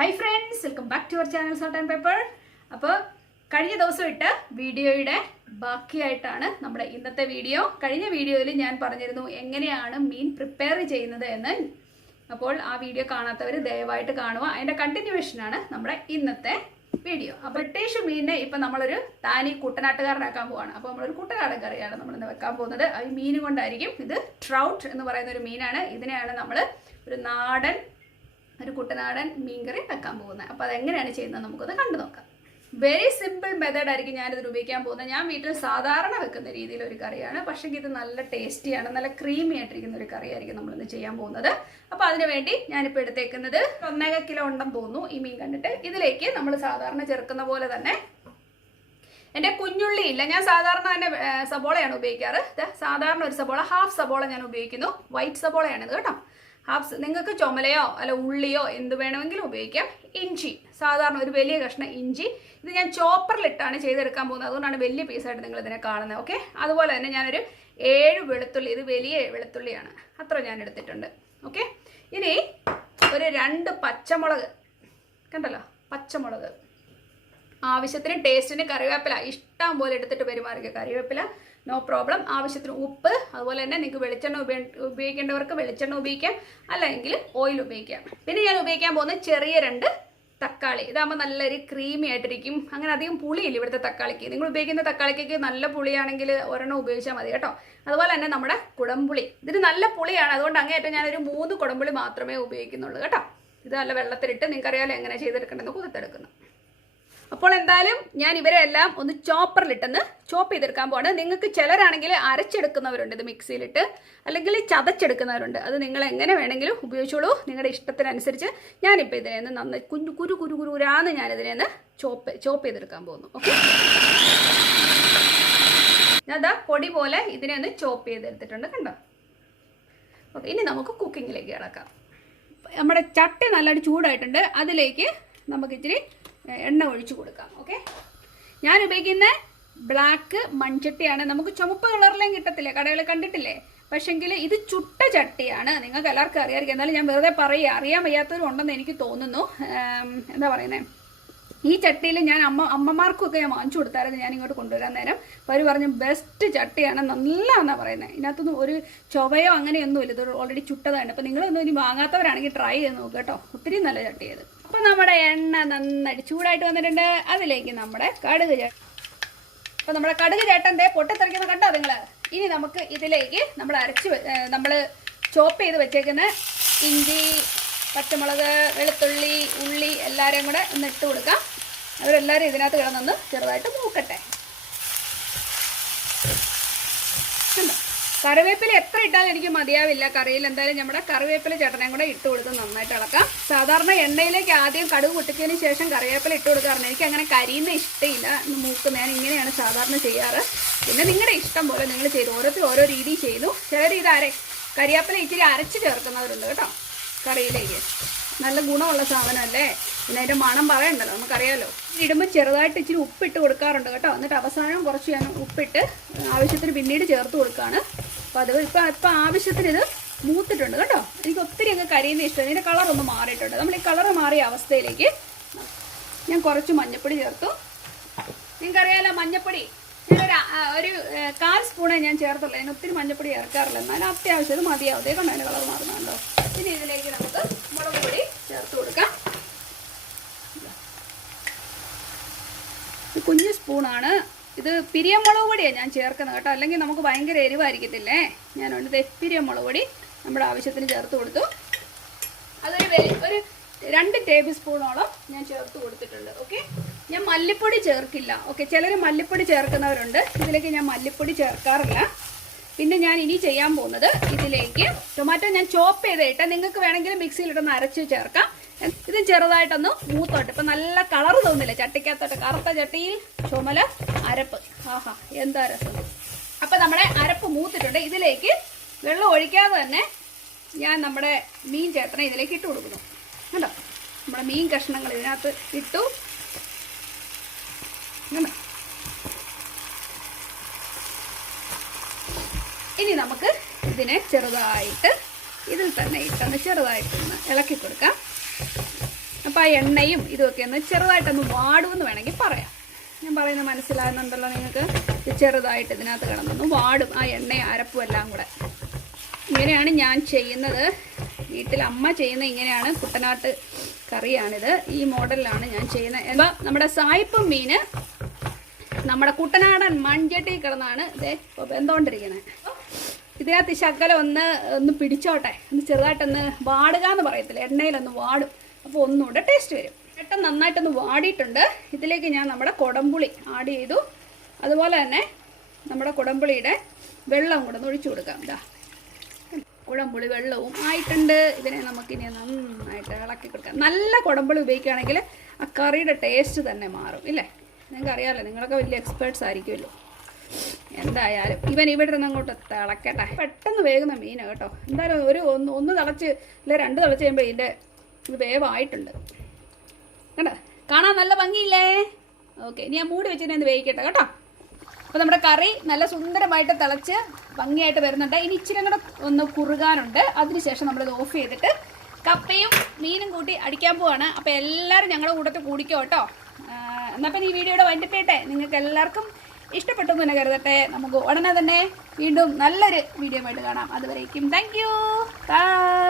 Hi friends, welcome back to our channel Salt and Pepper. അപ്പോൾ കഴിഞ്ഞ ദിവസം ഇട്ട വീഡിയോയുടെ ബാക്കിയായിട്ടാണ് നമ്മുടെ ഇന്നത്തെ വീഡിയോ. കഴിഞ്ഞ വീഡിയോയിൽ ഞാൻ പറഞ്ഞിരുന്നു എങ്ങനെയാണ് മീൻ പ്രിപ്പയർ ചെയ്യുന്നത് എന്ന്. അപ്പോൾ ആ വീഡിയോ കാണാത്തവർ ദയവായിട്ട് കാണുക. അതിന്റെ കണ്ടിന്യൂവേഷൻ ആണ് നമ്മുടെ ഇന്നത്തെ വീഡിയോ. അപ്പോൾ ബ്രിട്ടീഷ് മീനിനെ ഇപ്പം നമ്മളൊരു താനി കുട്ടനാട്ടുകാരനാക്കാൻ പോവാണ്. അപ്പോൾ നമ്മളൊരു കുട്ടനാടൻ കറിയാണ് നമ്മളിന്ന് വെക്കാൻ പോകുന്നത്. ഈ മീൻ കൊണ്ടായിരിക്കും. ഇത് ട്രൗട്ട് എന്ന് പറയുന്ന ഒരു മീനാണ്. ഇതിനെയാണ് നമ്മൾ ഒരു നാടൻ ഒരു കുട്ടനാടൻ മീൻകറി വെക്കാൻ പോകുന്നത്. അപ്പോൾ അതെങ്ങനെയാണ് ചെയ്യുന്നത് നമുക്കൊന്ന് കണ്ടു നോക്കാം. വെരി സിമ്പിൾ മെത്തേഡ് ആയിരിക്കും ഞാനിതിൽ ഉപയോഗിക്കാൻ പോകുന്നത്. ഞാൻ വീട്ടിൽ സാധാരണ വെക്കുന്ന രീതിയിൽ ഒരു കറിയാണ്. പക്ഷേ ഇത് നല്ല ടേസ്റ്റിയാണ്, നല്ല ക്രീമി ആയിട്ടിരിക്കുന്ന ഒരു കറിയായിരിക്കും നമ്മളിന്ന് ചെയ്യാൻ പോകുന്നത്. അപ്പോൾ അതിനുവേണ്ടി ഞാനിപ്പോൾ എടുത്തേക്കുന്നത് 1.5 കിലോ ഉണ്ടെന്ന് തോന്നുന്നു ഈ മീൻ കണ്ടിട്ട്. ഇതിലേക്ക് നമ്മൾ സാധാരണ ചേർക്കുന്ന പോലെ തന്നെ എൻ്റെ കുഞ്ഞുള്ളി ഇല്ല, ഞാൻ സാധാരണ തന്നെ സബോളയാണ് ഉപയോഗിക്കാറ്. സാധാരണ ഒരു സബോള, ഹാഫ് സബോള ഞാൻ ഉപയോഗിക്കുന്നു. വൈറ്റ് സബോളയാണിത് കേട്ടോ. ഹാഫ് നിങ്ങൾക്ക് ചുമലയോ അല്ല ഉള്ളിയോ എന്ത് വേണമെങ്കിലും ഉപയോഗിക്കാം. ഇഞ്ചി, സാധാരണ ഒരു വലിയ കഷ്ണം ഇഞ്ചി. ഇത് ഞാൻ ചോപ്പറിലിട്ടാണ് ചെയ്തെടുക്കാൻ പോകുന്നത്, അതുകൊണ്ടാണ് വലിയ പീസായിട്ട് നിങ്ങൾ ഇതിനെ കാണുന്നത്. ഓക്കെ, അതുപോലെ തന്നെ ഞാനൊരു 7 വെളുത്തുള്ളി, ഇത് വലിയ വെളുത്തുള്ളിയാണ്, അത്ര ഞാൻ എടുത്തിട്ടുണ്ട്. ഓക്കെ, ഇനി ഒരു 2 പച്ചമുളക്, കണ്ടല്ലോ പച്ചമുളക്, ആവശ്യത്തിന് ടേസ്റ്റിന് കറിവേപ്പില ഇഷ്ടം പോലെ എടുത്തിട്ട് പെരുമാറുക. കറിവേപ്പില നോ പ്രോബ്ലം. ആവശ്യത്തിന് ഉപ്പ്, അതുപോലെ തന്നെ നിങ്ങൾക്ക് വെളിച്ചെണ്ണ ഉപയോഗിക്കേണ്ടവർക്ക് വെളിച്ചെണ്ണ ഉപയോഗിക്കാം, അല്ലെങ്കിൽ ഓയിൽ ഉപയോഗിക്കാം. പിന്നെ ഞാൻ ഉപയോഗിക്കാൻ പോകുന്നത് ചെറിയ 2 തക്കാളി. ഇതാകുമ്പോൾ നല്ലൊരു ക്രീമി ആയിട്ടിരിക്കും. അങ്ങനെ അധികം പുളിയില്ല ഇവിടുത്തെ തക്കാളിക്ക്. നിങ്ങൾ ഉപയോഗിക്കുന്ന തക്കാളിക്ക് നല്ല പുളിയാണെങ്കിൽ ഒരെണ്ണം ഉപയോഗിച്ചാൽ മതി കേട്ടോ. അതുപോലെ തന്നെ നമ്മുടെ കുടംപുളി, ഇതിന് നല്ല പുളിയാണ്, അതുകൊണ്ട് അങ്ങേയറ്റം ഞാനൊരു 3 കുടംപുളി മാത്രമേ ഉപയോഗിക്കുന്നുള്ളൂ കേട്ടോ. ഇത് നല്ല വെള്ളത്തിലിട്ട് നിങ്ങൾക്കറിയാലോ എങ്ങനെ ചെയ്തെടുക്കണമെന്ന് കുതിർത്തെടുക്കുന്നു. അപ്പോൾ എന്തായാലും ഞാൻ ഇവരെ എല്ലാം ഒന്ന് ചോപ്പറിലിട്ടെന്ന് ചോപ്പ് ചെയ്തെടുക്കാൻ പോവാണ്. നിങ്ങൾക്ക് ചിലരാണെങ്കിൽ അരച്ചെടുക്കുന്നവരുണ്ട് ഇത് മിക്സിയിലിട്ട്, അല്ലെങ്കിൽ ചതച്ചെടുക്കുന്നവരുണ്ട്. അത് നിങ്ങൾ എങ്ങനെ വേണമെങ്കിലും ഉപയോഗിച്ചോളൂ, നിങ്ങളുടെ ഇഷ്ടത്തിനനുസരിച്ച്. ഞാനിപ്പോൾ ഇതിനെ ഒന്ന് നന്നായി കുരുരാന്ന് ഞാനിതിനെ ഒന്ന് ചോപ്പ് ചെയ്തെടുക്കാൻ പോകുന്നു. ഓക്കെ, ഞാൻ അതാ പൊടി പോലെ ഇതിനെ ഒന്ന് ചോപ്പ് ചെയ്തെടുത്തിട്ടുണ്ട്, കണ്ടോ. ഓക്കെ, ഇനി നമുക്ക് കുക്കിങ്ങിലേക്ക് കിടക്കാം. നമ്മുടെ ചട്ടി നല്ലൊരു ചൂടായിട്ടുണ്ട്. അതിലേക്ക് നമുക്ക് ഇച്ചിരി എണ്ണ ഒഴിച്ചു കൊടുക്കാം. ഓക്കെ, ഞാൻ ഉപയോഗിക്കുന്ന ബ്ലാക്ക് മൺചട്ടിയാണ്. നമുക്ക് ചുമപ്പ് കളറിലേയും കിട്ടത്തില്ലേ, കടകളിൽ കണ്ടിട്ടില്ലേ. പക്ഷെങ്കിൽ ഇത് ചുട്ട ചട്ടിയാണ്, നിങ്ങൾക്ക് എല്ലാവർക്കും അറിയാമായിരിക്കും. എന്നാലും ഞാൻ വെറുതെ പറയുക, അറിയാൻ വയ്യാത്തവരും ഉണ്ടെന്ന് എനിക്ക് തോന്നുന്നു. എന്താ പറയുന്നത്, ഈ ചട്ടിയിൽ ഞാൻ അമ്മമാർക്കൊക്കെ ഞാൻ വാങ്ങിച്ചു കൊടുത്തായിരുന്നു ഞാൻ ഇങ്ങോട്ട് കൊണ്ടുവരാൻ നേരം. അപ്പോൾ അവർ പറഞ്ഞു ബെസ്റ്റ് ചട്ടിയാണ്, നല്ലതാണെന്നാണ് പറയുന്നത്. ഇതിനകത്തൊന്നും ഒരു ചൊവയോ അങ്ങനെയൊന്നുമില്ല, ഇത് ഓൾറെഡി ചുട്ടതാണ്. അപ്പോൾ നിങ്ങളൊന്നും ഇനി വാങ്ങാത്തവരാണെങ്കിൽ ട്രൈ ചെയ്ത് നോക്കുക കേട്ടോ, ഒത്തിരി നല്ല ചട്ടിയത്. അപ്പോൾ നമ്മുടെ എണ്ണ നന്നായിട്ട് ചൂടായിട്ട് വന്നിട്ടുണ്ട്. അതിലേക്ക് നമ്മുടെ കടുക് അപ്പോൾ നമ്മുടെ കടുക് ചേട്ടൻ്റെ പൊട്ടിത്തെറിക്കുന്ന കണ്ടോ നിങ്ങൾ. ഇനി നമുക്ക് ഇതിലേക്ക് നമ്മൾ ചോപ്പ് ചെയ്ത് വെച്ചേക്കുന്ന ഇഞ്ചി, പച്ചമുളക്, വെളുത്തുള്ളി, ഉള്ളി എല്ലാവരെയും കൂടെ ഒന്ന് ഇട്ട് കൊടുക്കാം. അവരെല്ലാവരും ഇതിനകത്ത് കിടന്നൊന്ന് ചെറുതായിട്ട് മൂക്കട്ടെ. കറിവേപ്പില എത്ര ഇട്ടാലും എനിക്ക് മതിയാവില്ല കറിയിൽ. എന്തായാലും നമ്മുടെ കറിവേപ്പില ചേട്ടനെയും കൂടെ ഇട്ട് കൊടുത്ത് നന്നായിട്ട് ഇളക്കാം. സാധാരണ എണ്ണയിലേക്ക് ആദ്യം കടുക് പൊട്ടിച്ചതിന് ശേഷം കറിവേപ്പില ഇട്ട് കൊടുക്കാറുണ്ട്. എനിക്ക് അങ്ങനെ കരിയുന്ന ഇഷ്ടമില്ല, മൂക്ക്. ഞാൻ ഇങ്ങനെയാണ് സാധാരണ ചെയ്യാറ്. പിന്നെ നിങ്ങളുടെ ഇഷ്ടം പോലെ നിങ്ങൾ ചെയ്തു, ഓരോരുത്തർ ഓരോ രീതി ചെയ്തു. ചിലർ കരിവേപ്പില ഇച്ചിരി അരച്ച് ചേർക്കുന്നവരുണ്ട് കേട്ടോ കറിയിലേക്ക്. നല്ല ഗുണമുള്ള സാധനമല്ലേ, പിന്നെ അതിൻ്റെ മണം പറയണ്ടല്ലോ, നമുക്കറിയാമല്ലോ. ഇടുമ്പോൾ ചെറുതായിട്ട് ഇച്ചിരി ഉപ്പിട്ട് കൊടുക്കാറുണ്ട് കേട്ടോ. എന്നിട്ട് അവസാനം കുറച്ച് ഞാൻ ഉപ്പിട്ട് ആവശ്യത്തിന് പിന്നീട് ചേർത്ത് കൊടുക്കുകയാണ്. അപ്പോൾ അത് ഇപ്പം ആവശ്യത്തിന് ഇത് മൂത്തിട്ടുണ്ട് കേട്ടോ. എനിക്ക് ഒത്തിരി അങ്ങ് കരിയുന്ന ഇഷ്ടം. ഇതിൻ്റെ കളറൊന്ന് മാറിയിട്ടുണ്ട്. നമ്മൾ ഈ കളറ് മാറിയ അവസ്ഥയിലേക്ക് ഞാൻ കുറച്ച് മഞ്ഞൾപ്പൊടി ചേർത്തു. നിങ്ങൾക്കറിയാമല്ലോ മഞ്ഞൾപ്പൊടി ഒരു 1/4 സ്പൂണേ ഞാൻ ചേർത്തുള്ളൂ. അതിന് ഒത്തിരി മഞ്ഞൾപ്പൊടി ചേർക്കാറില്ല, എന്നാലും അത്യാവശ്യം ഇത് മതിയാവും. അതേ കണ്ടോ അതിൻ്റെ കളർ മാറുന്നുണ്ടോ. ഇനി ഇതിലേക്ക് നമുക്ക് മുളക് പൊടി ചേർത്ത് കൊടുക്കാം. കുഞ്ഞു സ്പൂണാണ് ഇത്. പിരിയം മുളക് പൊടിയാണ് ഞാൻ ചേർക്കുന്നത് കേട്ടോ, അല്ലെങ്കിൽ നമുക്ക് ഭയങ്കര എരിവായിരിക്കത്തില്ലേ. ഞാനുണ്ട് പിരിയം മുളക് പൊടി നമ്മുടെ ആവശ്യത്തിന് ചേർത്ത് കൊടുത്തു. ഒരു 2 ടേബിൾ സ്പൂണോളം ഞാൻ ചേർത്ത് കൊടുത്തിട്ടുണ്ട്. ഓക്കെ, ഞാൻ മല്ലിപ്പൊടി ചേർക്കില്ല. ഓക്കെ, ചിലർ മല്ലിപ്പൊടി ചേർക്കുന്നവരുണ്ട്, ഇതിലേക്ക് ഞാൻ മല്ലിപ്പൊടി ചേർക്കാറില്ല. പിന്നെ ഞാൻ ഇനി ചെയ്യാൻ പോകുന്നത് ഇതിലേക്ക് ടൊമാറ്റോ ഞാൻ ചോപ്പ് ചെയ്തിട്ട്, നിങ്ങൾക്ക് വേണമെങ്കിൽ മിക്സിയിലിട്ടൊന്ന് അരച്ച് ചേർക്കാം. ഇത് ചെറുതായിട്ടൊന്ന് മൂത്തോട്ട്. ഇപ്പം നല്ല കളർ തോന്നില്ല ചട്ടിക്കകത്തോട്ട്, കറുത്ത ചട്ടിയിൽ ചുമല അരപ്പ്. ആഹാ, എന്താ രസം. അപ്പം നമ്മുടെ അരപ്പ് മൂത്തിട്ടുണ്ട്. ഇതിലേക്ക് വെള്ളം ഒഴിക്കാതെ തന്നെ ഞാൻ നമ്മുടെ മീൻ ചേർത്തനെ ഇതിലേക്ക് ഇട്ട് കൊടുക്കുന്നു. കണ്ടോ, നമ്മുടെ മീൻ കഷ്ണങ്ങൾ ഇതിനകത്ത് ഇട്ടു. കണ്ടോ, ഇനി നമുക്ക് ഇതിനെ ചെറുതായിട്ട് ഇതിൽ തന്നെ ഇട്ടൊന്ന് ചെറുതായിട്ടൊന്ന് ഇളക്കി കൊടുക്കാം. അപ്പോൾ ആ എണ്ണയും ഇതുമൊക്കെ ഒന്ന് ചെറുതായിട്ടൊന്ന് വാടുമെന്ന് വേണമെങ്കിൽ പറയാം. ഞാൻ പറയുന്നത് മനസ്സിലാകുന്നുണ്ടല്ലോ നിങ്ങൾക്ക്? ഇത് ചെറുതായിട്ട് ഇതിനകത്ത് കിടന്നൊന്ന് വാടും, ആ എണ്ണയും അരപ്പും എല്ലാം കൂടെ. ഇങ്ങനെയാണ് ഞാൻ ചെയ്യുന്നത്. വീട്ടിൽ അമ്മ ചെയ്യുന്നത് ഇങ്ങനെയാണ്. കുട്ടനാട്ട് കറിയാണിത്. ഈ മോഡലിലാണ് ഞാൻ ചെയ്യുന്നത്. അപ്പോൾ നമ്മുടെ സായിപ്പും മീൻ നമ്മുടെ കുട്ടനാടൻ മൺചട്ടി കിടന്നാണ് ഇതേ ഇപ്പോൾ വെന്തുകൊണ്ടിരിക്കുന്നത്. ഇതിനകത്ത് ശകലം ഒന്ന് പിടിച്ചോട്ടെ, ഒന്ന് ചെറുതായിട്ടൊന്ന് വാടുക എന്ന് പറയത്തില്ല, എണ്ണയിലൊന്ന് വാടും. അപ്പോൾ ഒന്നുകൂടെ ടേസ്റ്റ് വരും. പെട്ടെന്ന് നന്നായിട്ടൊന്ന് വാടിയിട്ടുണ്ട്. ഇതിലേക്ക് ഞാൻ നമ്മുടെ കുടംപുളി ആഡ് ചെയ്തു. അതുപോലെ തന്നെ നമ്മുടെ കുടംപുളിയുടെ വെള്ളം കൂടെ ഒന്ന് ഒഴിച്ചു കൊടുക്കാം. ഇതാ കുടംപുളി വെള്ളവും ആയിട്ടുണ്ട്. ഇതിനെ നമുക്കിനി നന്നായിട്ട് ഇളക്കി കൊടുക്കാം. നല്ല കുടംപുളി ഉപയോഗിക്കുകയാണെങ്കിൽ ആ കറിയുടെ ടേസ്റ്റ് തന്നെ മാറും ഇല്ലേ? നിങ്ങൾക്ക് അറിയാമല്ലോ, നിങ്ങളൊക്കെ വലിയ എക്സ്പേർട്സ് ആയിരിക്കുമല്ലോ. എന്തായാലും ഇവിടെ നിന്ന് അങ്ങോട്ട് തിളക്കട്ടെ. പെട്ടെന്ന് വേകുന്ന മീനാണ് കേട്ടോ. എന്തായാലും ഒന്ന് തിളച്ച് ഇല്ല 2 തിളച്ച് കഴിയുമ്പോൾ ഇതിൻ്റെ ഇത് വേവായിട്ടുണ്ട് കേട്ടോ. കാണാൻ നല്ല ഭംഗിയില്ലേ? ഓക്കെ, ഇനി ഞാൻ മൂടി വെച്ചിട്ട് ഇത് വേവിക്കട്ടെ കേട്ടോ. അപ്പോൾ നമ്മുടെ കറി നല്ല സുന്ദരമായിട്ട് തിളച്ച് ഭംഗിയായിട്ട് വരുന്നുണ്ട്. ഇനി ഇച്ചിരി കൂടെ ഒന്ന് കുറുകാനുണ്ട്. അതിനുശേഷം നമ്മളിത് ഓഫ് ചെയ്തിട്ട് കപ്പയും മീനും കൂട്ടി അടിക്കാൻ പോവാണ്. അപ്പോൾ എല്ലാവരും ഞങ്ങളുടെ കൂട്ടത്തിൽ കൂടിക്കോ കേട്ടോ. എന്നപ്പം ഈ വീഡിയോയുടെ വൈൻഡപ്പ് ചെയ്യട്ടെ. നിങ്ങൾക്ക് എല്ലാവർക്കും ഇഷ്ടപ്പെട്ടു എന്ന് തന്നെ കരുതട്ടെ. നമുക്ക് ഉടനെ തന്നെ വീണ്ടും നല്ലൊരു വീഡിയോ ആയിട്ട് കാണാം. അതുവരേക്കും താങ്ക് യു. ബൈ.